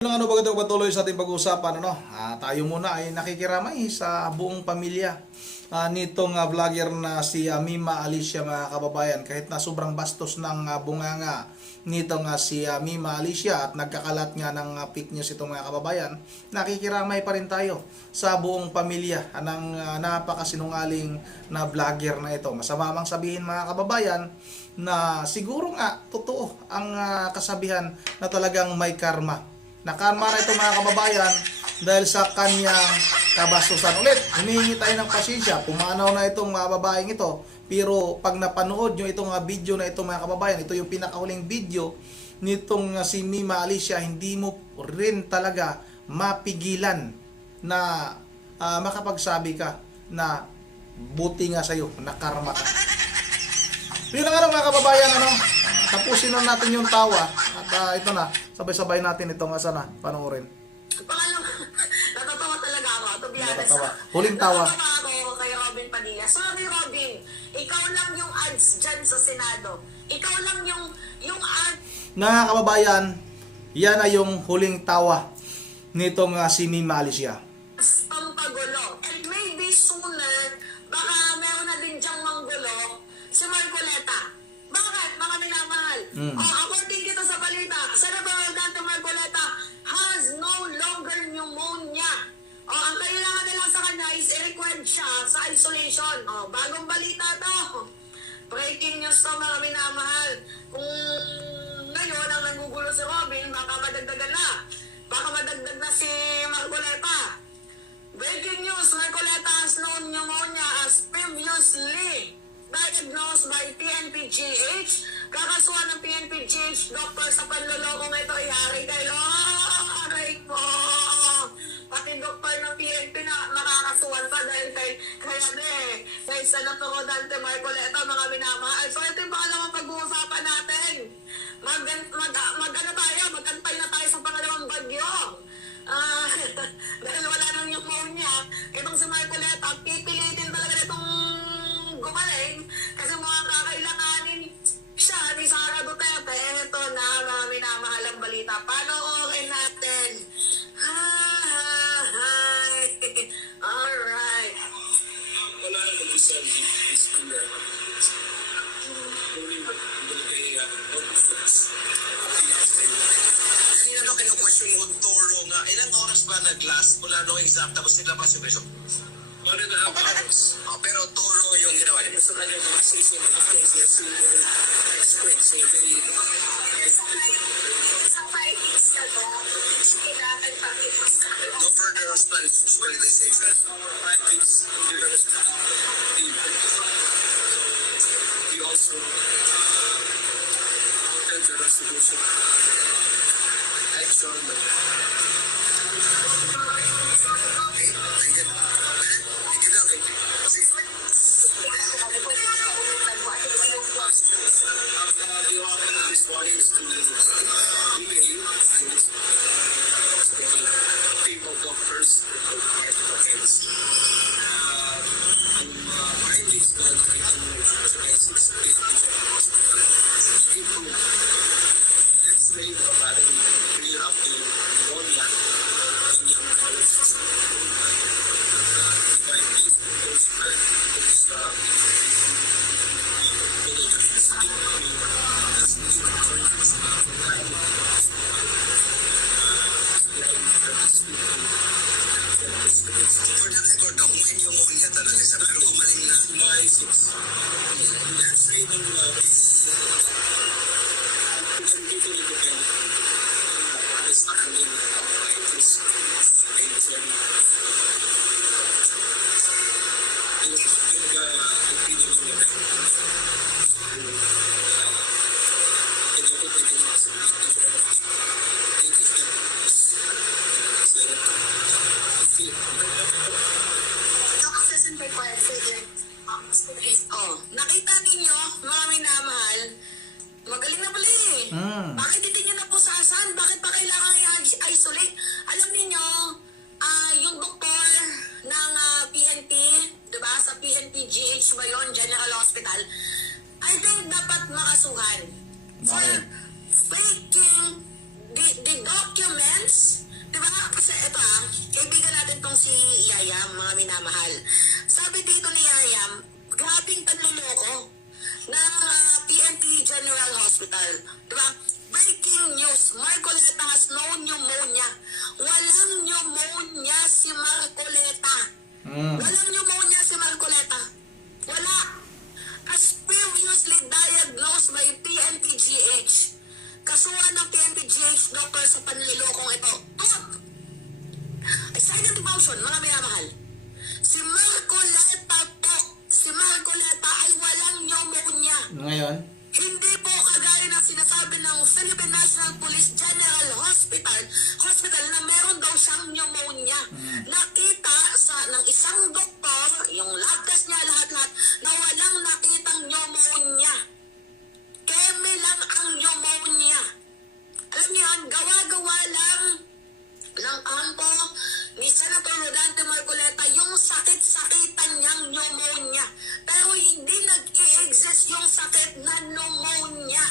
Bago tayo patuloy sa ating pag-uusapan, tayo muna ay nakikiramay sa buong pamilya nitong vlogger na si Mima Alicia, mga kababayan. Kahit na sobrang bastos ng bunganga nitong si Mima Alicia at nagkakalat nga ng fake news itong mga kababayan, nakikiramay pa rin tayo sa buong pamilya ng napakasinungaling na vlogger na ito. Masama mang sabihin, mga kababayan, na siguro nga totoo ang kasabihan na talagang may karma. Nakarma na ito, mga kababayan, dahil sa kanyang kabastusan. Ulit, humihingi tayo ng pasensya. Pumanaw na itong mga babaeng ito. Pero pag napanood nyo itong video na ito, mga kababayan, ito yung pinakahuling video nitong si Mima Alicia, hindi mo rin talaga mapigilan na makapagsabi ka na buti nga sa'yo, nakarma ka. Yun ang mga kababayan, tapusin na natin yung tawa at ito na, sabay-sabay natin itong asana panoorin. Pangalang, natatawa talaga ako, to be honest. Natatawa. Huling tawa. Natatawa ako kay Robin Padilla. Sorry, Robin, ikaw lang yung ads dyan sa Senado. Ikaw lang yung ads. Mga kababayan, yan na yung huling tawa nitong si Mima Alicia. Pampagulo. And maybe sooner, baka meron na din dyang manggulo si Marcoleta. Bakit? Mga minamahal. According dito sa balita, Senator Dante Marcoleta has no longer pneumonia. Ang kailangan nila sa kanya is i-record siya sa isolation. Bagong balita to. Breaking news to, mga minamahal. Kung ngayon ang nangugulo si Robin, baka madagdagan na. Baka madagdag na si Marcoleta. Breaking news, Marcoleta has no pneumonia as previously diagnosed by PNP-GH. Kakasuhan ng PNP-GH doctor sa panlolokong ito ay hari kayo. Aray ko. Pati doktor ng PNP na makakasuhan pa dahil kay Senator Dante Marcoleta, mga minamahal. So ito yung pangalawang pag-uusapan natin. Magantay na tayo sa pangalawang bagyo. Dahil wala nang pneumonia, itong si Marcoleta, pipilitin talaga itong gumaling kasi mga kakailanganin siya ni Sara Duterte. Ito na, mga minamahalang balita. Panoorin natin. Hi. Alright. Wala na mag-isang is under kanina no, kinu-question mo Toro nga, ilang oras ba nag-last mula no exam tapos nilabas yung result? 1.5 hours. Pero Toro yung ginawa niya. Sa kanya mga season of things that she will express. So very... Sa 5 weeks na to, kailangan pakipos sa No further hospitalization. 5 weeks in the we also tend to resolution action. Doctors findings na nakita mo sa 6 let's say clear up the pneumonia in young adults. Findings those for the record, ako may pneumonia talaga sa pero gumaling na. July 6. Let's say nung dito ni Bukel this afternoon this nakita ninyo, mga minamahal, magaling na pala eh. Bakit hindi nyo napusasan? Bakit pa kailangan i-isolate? Alam niyo, yung doktor ng PNP, diba? Sa PNP-GH ba yun? General Hospital. I think dapat makasuhan. For faking the documents eto kaibigan natin tong si Yayam, mga minamahal. Sabi dito ni Yayam, grabing panluloko ng PNP General Hospital. Diba? Breaking news, Marcoleta has no pneumonia. Walang pneumonia si Marcoleta. Walang pneumonia si Marcoleta. Wala. As previously diagnosed by PNPGH. Kasuhan ng PNPGH doctor sa panlilokong ito. Ay, silent devotion, mga minamahal. Si Marcoleta ay walang pneumonia. Ngayon, Hindi po kagaya ng sinasabi ng Philippine National Police General Hospital na meron daw siyang pneumonia. Nakita ng isang doktor, yung lab test niya, lahat-lahat, na walang nakitang pneumonia. Keme lang ang pneumonia. Alam niyo yan, gawa-gawa lang ng kampo ni Senator Rodante Marcoleta yung sakit-sakitan niyang pneumonia. Pero hindi nag-i-exist yung sakit na pneumonia.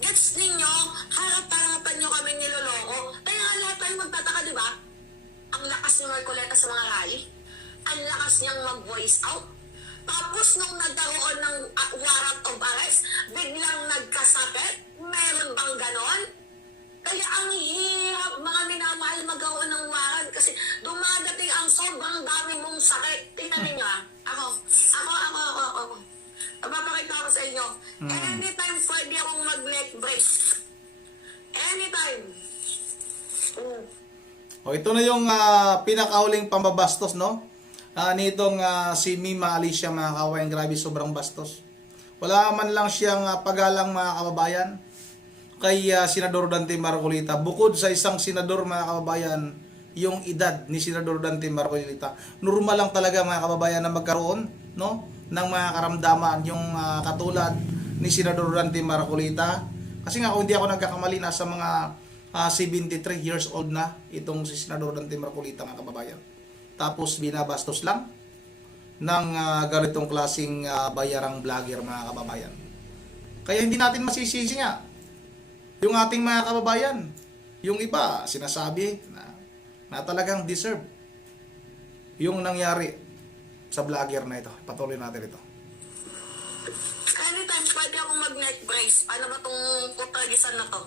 Gets ninyo? Harap-harapan nyo kami niloloko. Kaya nga lahat tayo magtataka, di ba? Ang lakas ni Marcoleta sa mga rally. Ang lakas niyang mag-voice out. Tapos nung nagkaroon ng warrant of arrest, biglang nagkasakit. Meron bang ganon? Kaya ang hirap, mga minamahal, magkaroon ng warrant kasi dumadating ang sobrang dami mong sakit. Tingnan ninyo Ako. Papakita ko sa inyo. Anytime pwede akong mag-neck brace. Anytime. o ito na yung pinakahuling pambabastos, no? Nitong si Mima Alicia, mga kawayan, grabe, sobrang bastos. Wala man lang siyang pagalang, mga kababayan, kay Senador Dante Marcolita. Bukod sa isang senador, mga kababayan, yung edad ni Senador Dante Marcolita, normal lang talaga, mga kababayan, na magkaroon, no, ng mga karamdaman yung katulad ni Senador Dante Marcolita. Kasi nga, kung hindi ako nagkakamali, nasa mga 73 years old na itong si Senador Dante Marcolita, mga kababayan. Tapos binabastos lang ng ganitong klaseng bayarang vlogger, mga kababayan. Kaya hindi natin masisisi nga yung ating mga kababayan. Yung iba sinasabi na talagang deserve yung nangyari sa vlogger na ito. Patuloy natin ito. Anytime pwede akong mag-neck brace. Paano ba itong putragisan na to?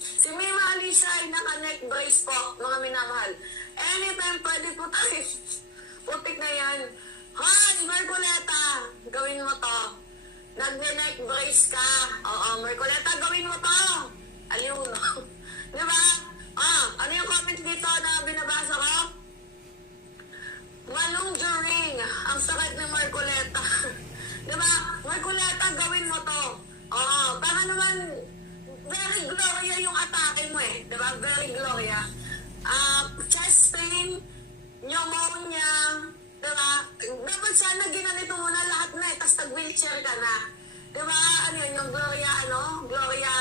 Si Mima Alicia ay naka-neck brace po, mga minamahal. Anytime pwede po tayo. Putik na yan. Hoy, Marcoleta, gawin mo to. Nag-neck brace ka. Oo, Marcoleta, gawin mo to. Aliw, no? Diba? Ano yung comment dito na binabasa ko? Manong during ang sakit ni Marcoleta. Diba? Marcoleta, gawin mo to. Oo, para naman very Gloria yung atake mo diba? Very Gloria. Chest pain, pneumonia, diba? Dapat sana ginanito mo na lahat na tapos nag-wheelchair ka na. Diba? Ano yun, yung Gloria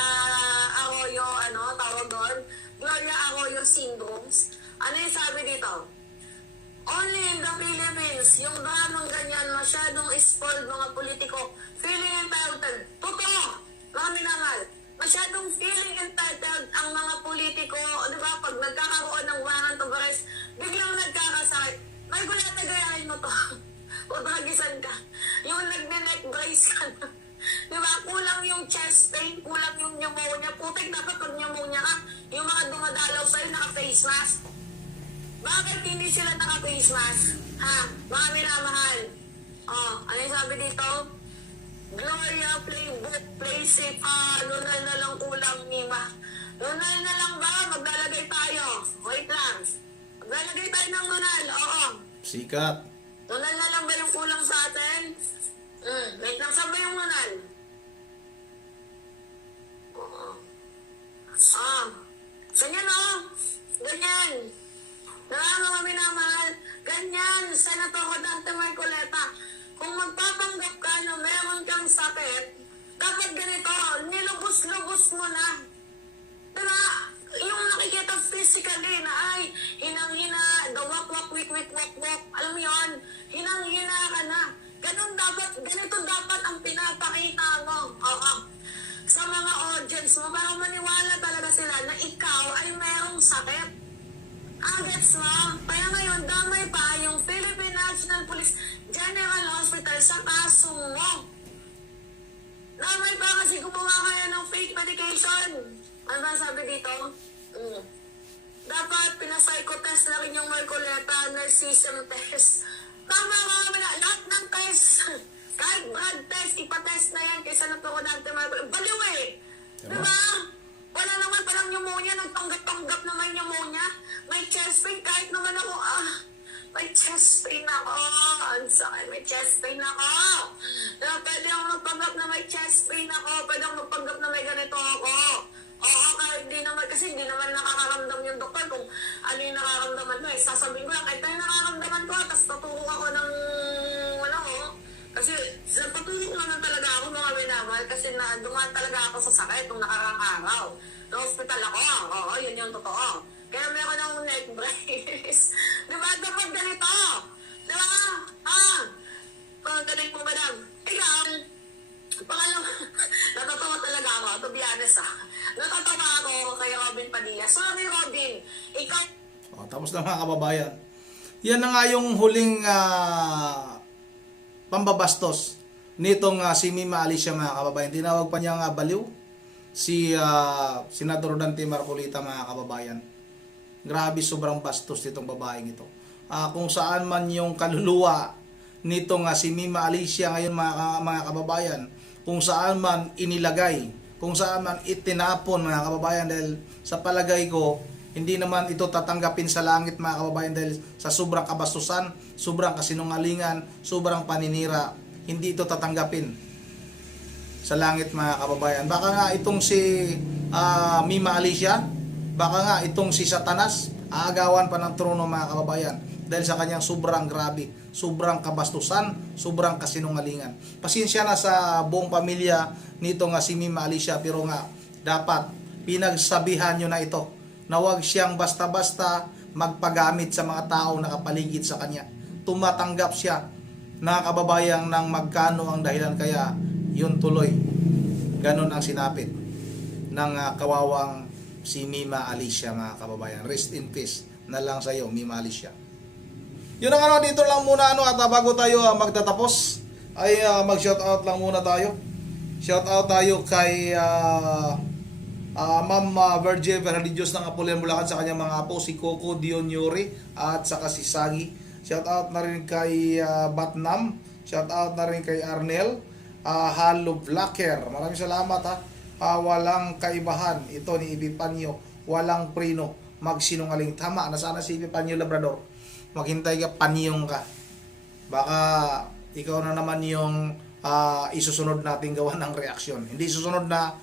Arroyo, tawag doon? Gloria Arroyo syndromes. Ano yung sabi dito? Only in the Philippines, yung dramang ganyan, masyadong spoiled mga politiko, feeling entitled. Totoo, mga minamahal. Masyadong feeling entitled ang mga politiko, di ba? Pag nagkakaroon ng warrant of arrest, biglang nagkakasakit. May gulata, gayahin mo to. O dragisan ka. Yung nag-neck brace ka na. Di ba? Kulang yung chest pain, kulang yung pneumonia. Putik, dapat pag pneumonia ka, yung mga dumadalaw sa'yo naka-face mask. Bakit hindi sila naka-face mask? Mga minamahal. Ano yung sabi dito? Gloria, playbook, play safe, lunal na lang kulang, Mima. Lunal na lang ba? Maglalagay tayo. Wait lang. Maglalagay tayo ng lunal, oo. Sikat. Lunal na lang ba yung kulang sa atin? Wait lang, saan ba yung lunal? Oo. Ganyan ganyan. Mga minamahal, ganyan, Senator Rodante Marcoleta. Kung magpapanggap ka na meron kang sakit, dapat ganito, nilubos-lubos mo na. Diba? Yung nakikita physically na ay, hinang-hina, the wak-wak, wik-wik-wak-wak, alam mo yun, hinang-hina ka na. Ganito dapat ang pinapakita mo. Sa mga audience mo, para maniwala na ikaw ay merong sakit. Gets mo? Kaya ngayon, damay pa yung Philippine National Police General Hospital sa kaso mo. Damay pa kasi gumawa kayo ng fake medication. Ano ba sabi dito? Dapat pinapsychotest na rin yung Marcoleta, narcissism test. Tama mga na, lahat ng test. Kahit blood test, ipatest na yan kaysa napakunante Marcoleta. Baliw eh! Diba? Wala naman palang pneumonia, nagpanggap-panggap naman pneumonia. May chest pain, kahit naman ako, may chest pain ako. Ang sakit, may chest pain ako. Pwede ako magpanggap na may chest pain ako. Pwede ako magpanggap na may ganito ako. Oo, kahit hindi naman, kasi hindi naman nakakaramdam yung doktor kung ano yung nakakaramdaman mo. Sasabihin ko lang, kahit tayo nakakaramdaman ko, tapos tuturo ako ng, kasi patulong naman talaga ako mga minamahal kasi dumaan talaga ako sa sakit nung nakarang araw. Sa hospital ako. Oo, yun yung totoo. Kaya meron akong neck brace. Diba? Dapat ganito. Diba? Pagkaling mo, madam. Ikaw, pangalawa, natatawa talaga ako. To be honest, natatawa ako kay Robin Padilla. Sorry, Robin. Ikaw... Tapos na mga kababayan. Yan na nga yung huling pambabastos nitong si Mima Alicia mga kababayan. Tinawag pa niya nga baliw si Senador Dante Marcolita mga kababayan. Grabe, sobrang bastos nitong babaeng ito. Kung saan man yung kaluluwa nitong si Mima Alicia ngayon mga kababayan, kung saan man inilagay, kung saan man itinapon mga kababayan, dahil sa palagay ko hindi naman ito tatanggapin sa langit mga kababayan dahil sa sobrang kabastusan, sobrang kasinungalingan, sobrang paninira. Hindi ito tatanggapin sa langit mga kababayan. Baka nga itong si Mima Alicia, baka nga itong si Satanas, aagawan pa ng trono mga kababayan dahil sa kanyang sobrang grabe, sobrang kabastusan, sobrang kasinungalingan. Pasensya na sa buong pamilya nito nga si Mima Alicia, pero nga dapat pinagsabihan nyo na ito na huwag siyang basta-basta magpagamit sa mga taong nakapaligid sa kanya. Tumatanggap siya na kababayang ng magkano ang dahilan, kaya yun tuloy. Ganon ang sinapit ng kawawang si Mima Alicia mga kababayan. Rest in peace na lang sa iyo, Mima Alicia. Yun ang dito lang muna at bago tayo magtatapos ay mag-shoutout lang muna tayo. Shoutout tayo kay Ma'am Virgil Veralidios ng Apulian Bulacan sa kanyang mga apo, si Coco Dion Yuri at saka si Sagi. Shout out na rin kay Batnam, shout out na rin kay Arnel, Halo Blacker. Maraming salamat walang kaibahan ito ni Epipanyo, walang prino, magsinungaling. Tama na sana si Epipanyo Labrador. Maghintay ka, panyong ka. Baka ikaw na naman yung isusunod natin gawa ng reaksyon. Hindi susunod na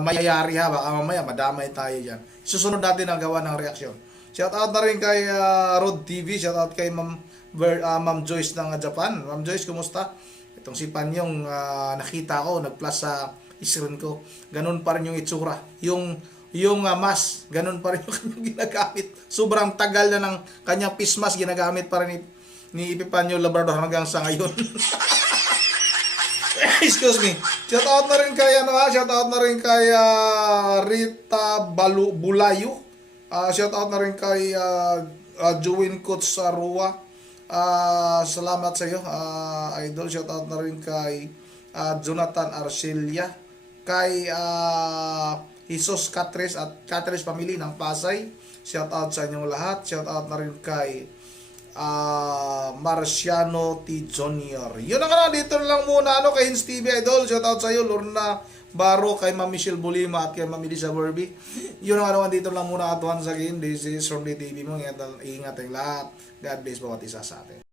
mayayari baka mamaya madamay tayo dyan. Susunod natin ang gawa ng reaksyon. Shout out na rin kay Rod TV, shout out kay Ma'am Joyce ng Japan. Ma'am Joyce, kumusta? Itong si Panyong nakita ko, nag-plus sa screen ko. Ganun pa rin yung itsura. Yung mask, ganun pa rin yung kanyang ginagamit. Sobrang tagal na ng kanyang face mask ginagamit pa rin ni Epipanyo Labrador hanggang sa ngayon. Excuse me. Shout out na rin kay shout out na rin kay Rita Bulayo. Shout out na rin kay Juwin Kutsarua. Salamat sa iyo, idol. Shout out na rin kay Jonathan Arcelia, kay Jesus Catres at Catres Family ng Pasay. Shout out sa inyong lahat. Shout out na rin kay Marciano T. Jr. Yun ang dito lang muna kay Hins TV Idol. Shout out sa iyo, Lorna Baro, kay Ma'am Michelle Bulima at kay Ma'am Elisa Burby. Yun ang dito lang muna at once again, this is Rondy TV mo. Ingat ang lahat. God bless bawat isa sa atin.